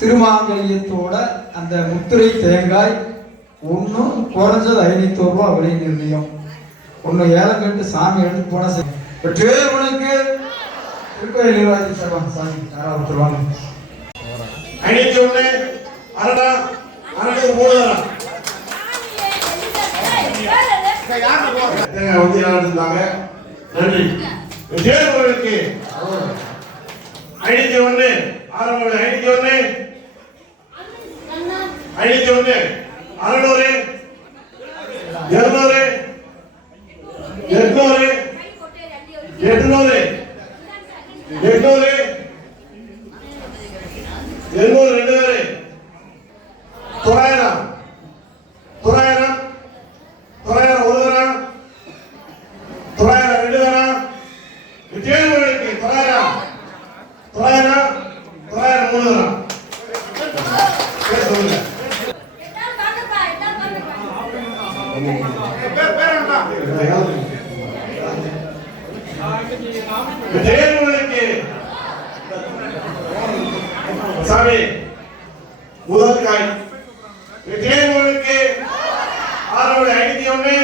திருமாங்கல்யத்தோட அந்த முத்திரை தேங்காய் ஒன்றும் குறைஞ்சது 500 ரூபா விலை நிர்ணயம். ஒன்று ஏலம் கேட்டு சாமி எடுத்து போன வெற்றிவேலுக்கு திருக்கோயில் நிர்வாகி சார் சாமி யாராவது ஒருத்தருவாங்க. 501 அரடா அரடா மூலதரம் தேங்காய் வந்து யாருந்தாங்க. நன்றி. வெற்றிவேலுக்கு 501 ஆரம்ப 501 501 600 700 800 800 800 700 900 900 900 ஒரு தரம் 900 ரெண்டு தரம் விஜயனுக்கு 900 900 900 மூணு தரம் சொல்லுங்க. விஜயனுக்கு சாமி முதல் காய் விஜயனுக்கு 501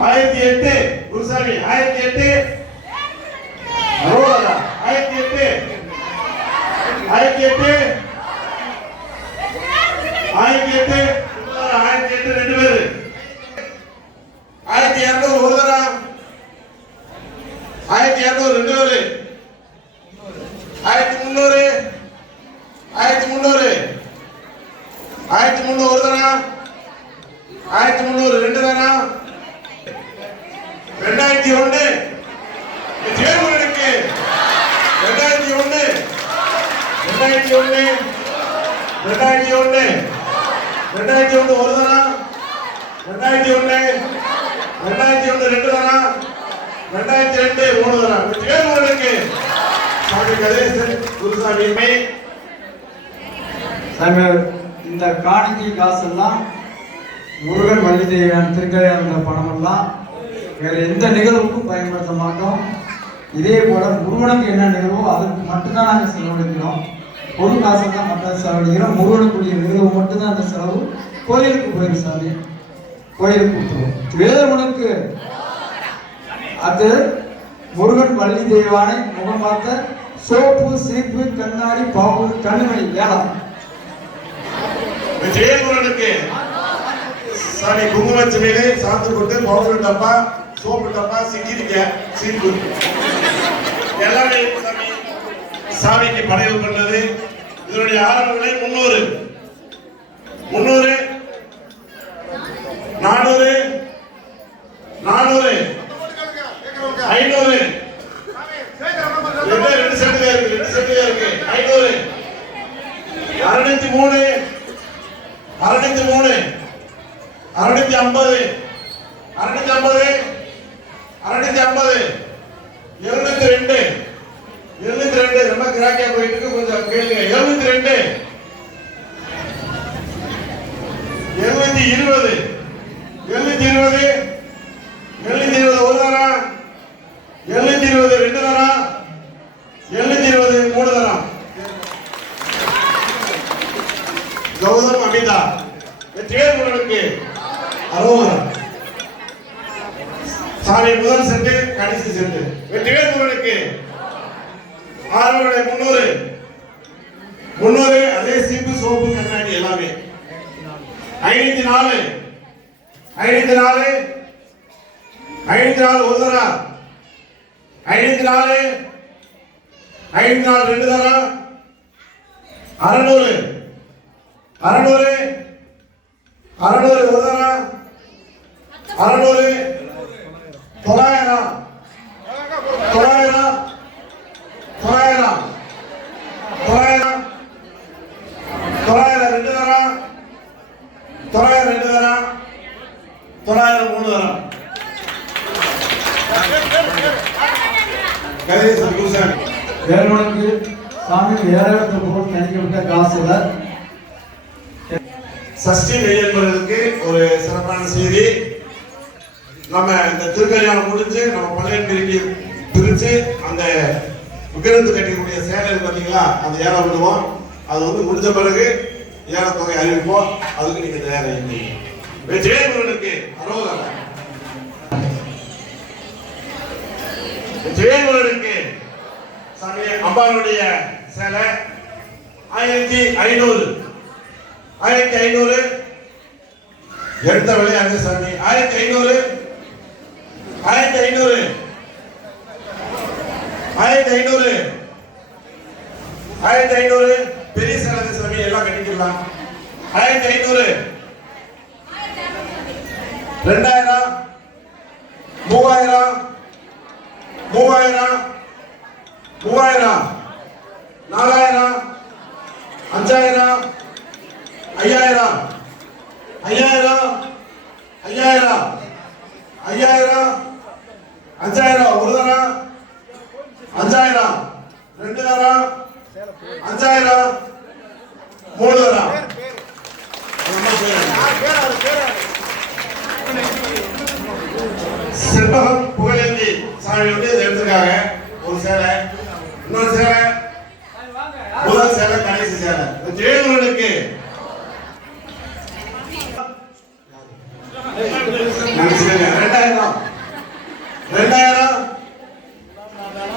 1008 குருசாமி 1008 அரோடா 1008 1008 1008 1008 ரெண்டு பேரு 1200 ஒரு தரம் 1200 ரெண்டு பேரு 1300 1300 1300 ஒரு தரம் 1300 ரெண்டு தரம் 2001 ஜெயமுருகனுக்கு 2001 2001 2001 2001 ஒரு தரம் 2001 2001 ரெண்டு தரம் 2002 மூணு தரம் ஜெயமுருகனுக்கு சாமி கதேசன் குருசாமி சாமி இந்த காணிக்கை காசெல்லாம் முருகன் வள்ளி தேவையான திருக்கல்யாண பணமெல்லாம் வேற எந்த நிகழ்வுக்கும் பயன்படுத்த மாட்டோம். இதே போல முருகனுக்கு என்ன நிகழ்வோ அதுக்கு மட்டும்தான் நாங்கள் செலவழிக்கிறோம். பொது காசை தான் மட்டும் செலவழிக்கிறோம். முருகனுக்குரிய நிகழ்வு மட்டும்தான் அந்த செலவு கோயிலுக்கு போயிடும். சாமி கோயிலுக்கு கொடுத்துருவோம். வேலுவனுக்கு அது முருகன் வள்ளி தெய்வானை முகம் பார்த்த சோப்பு சீப்பு கண்ணாடி பாம்பு கண்மை வேளாண் ஜெயமுருகனுக்கு சாமி குங்குமச்சிமையிலே சாந்து கொட்டு பவுடர் டப்பா சோப்பு டப்பா சிக்கிரிக்க சீப்பு எல்லாமே சாமி சாமிக்கு படையல் பண்ணது. இதனுடைய ஆரம்ப விலை 300 300 400 400 500 ரெண்டு செட்டுல இருக்கு 500 603 603 650 650 650 702 702 ரொம்ப கிராக்கியா போயிட்டு இருக்கு. கொஞ்சம் கேளுங்க. 702 720 720 720 ஒரு தரம் 720 ரெண்டு தரம் 720 மூணு தரம் கௌதம் அமிதா தேர்வுகளுக்கு 60 சாமி முதல் செட்டு கடைசி செட்டு தேர்வுகளுக்கு 300 300 அதே சீப்பு சோப்பு கண்ணாடி எல்லாமே 504 504 504 ஒரு தரம் 504 504 ரெண்டு தரம் 600 600 600 ஒரு தரம் 600 900 900 900 900 900 ரெண்டு தரம் 900 ரெண்டு தரம் 900 மூணு தரம் கதேசன் குருசாமி வேலுவனுக்கு சாமி ஏழாயிரத்து போட்டு நினைக்கப்பட்ட காசுல சஷ்டி நெய் என்பதற்கு ஒரு சிறப்பான செய்தி. நம்ம இந்த திருக்கல்யாணம் முடிஞ்சு நம்ம பழைய பிரிச்சு அந்த விக்கிரத்து கட்டிக்கூடிய சேலை பார்த்தீங்களா, அந்த ஏழை விடுவோம். அது வந்து முடிஞ்ச பிறகு ஏலத்தொகை அறிவிப்போம். அதுக்கு நீங்க தயாராக ஜெயமுருகனுக்கு அரோகரா. ஜெயமுருகனுக்கு சாமி அம்பாளுடைய சேலை 1500 1500 எடுத்த விளையாட்டு சாமி 1500 1500 1500 1500 பெரிய சேலை சாமி எல்லாம் கட்டிக்கலாம். 1500 2000 3000 3000 3000 4000 5000 5000 5000 5000 5000 5000 ஒரு தரம் 5000 ரெண்டு தரம் 5000 மூணு தரம். செல்வகம் புகழேந்தி சாமி வந்து இதை எடுத்திருக்காங்க. ஒரு சேலை, இன்னொரு சேலை, முதல் சேலை, கடைசி சேலை. ஜெயமுருகனுக்கு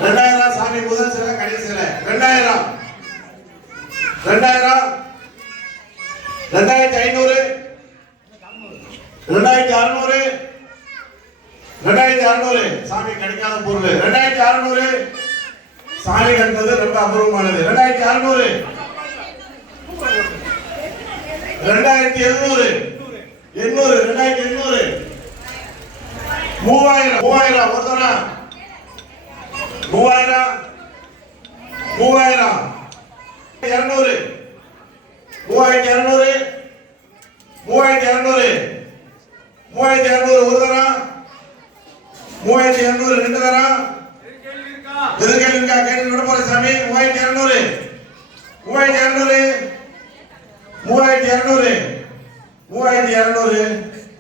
2000 சாமி முதல் சேலை, கடைசி சேலை 2000 2500 2600 2600 சாமி கிடைக்காத பொருள். 2600 சாமி கிடைப்பது ரொம்ப அபூர்வமானது. 2600 2700 800 2800 3000 ஒரு தரம் 3000 200 3200 ஒரு தரம் 3200 ரெண்டு தரம். எதிர்கேள்வி இருக்கா? கேள்வி விட போற சாமி. 3200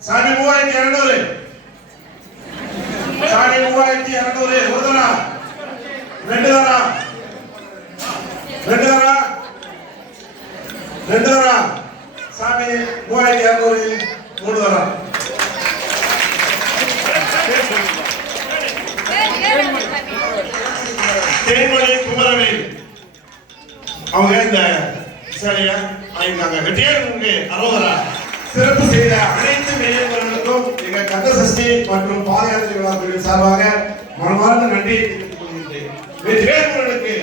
சாமி 3200 சாமி 3200 ஒரு தரம் ரெண்டு தரம் சாமி 3200 மூணு தரம். தேன்மொழி குமரவேல் அவங்க இந்த சேலையை வாங்கியிருக்காங்க. வெற்றியாளர்களுக்கு அரோகரா. சிறப்பு செய்த அனைத்து நிலையங்களுக்கும் எங்க கந்த சஷ்டி மற்றும் பாத யாத்திரை விழாக்களின் சார்பாக மனமார்ந்த நன்றி தெரிவித்துக் கொள்கின்றேன். வெற்றியாளர்களுக்கு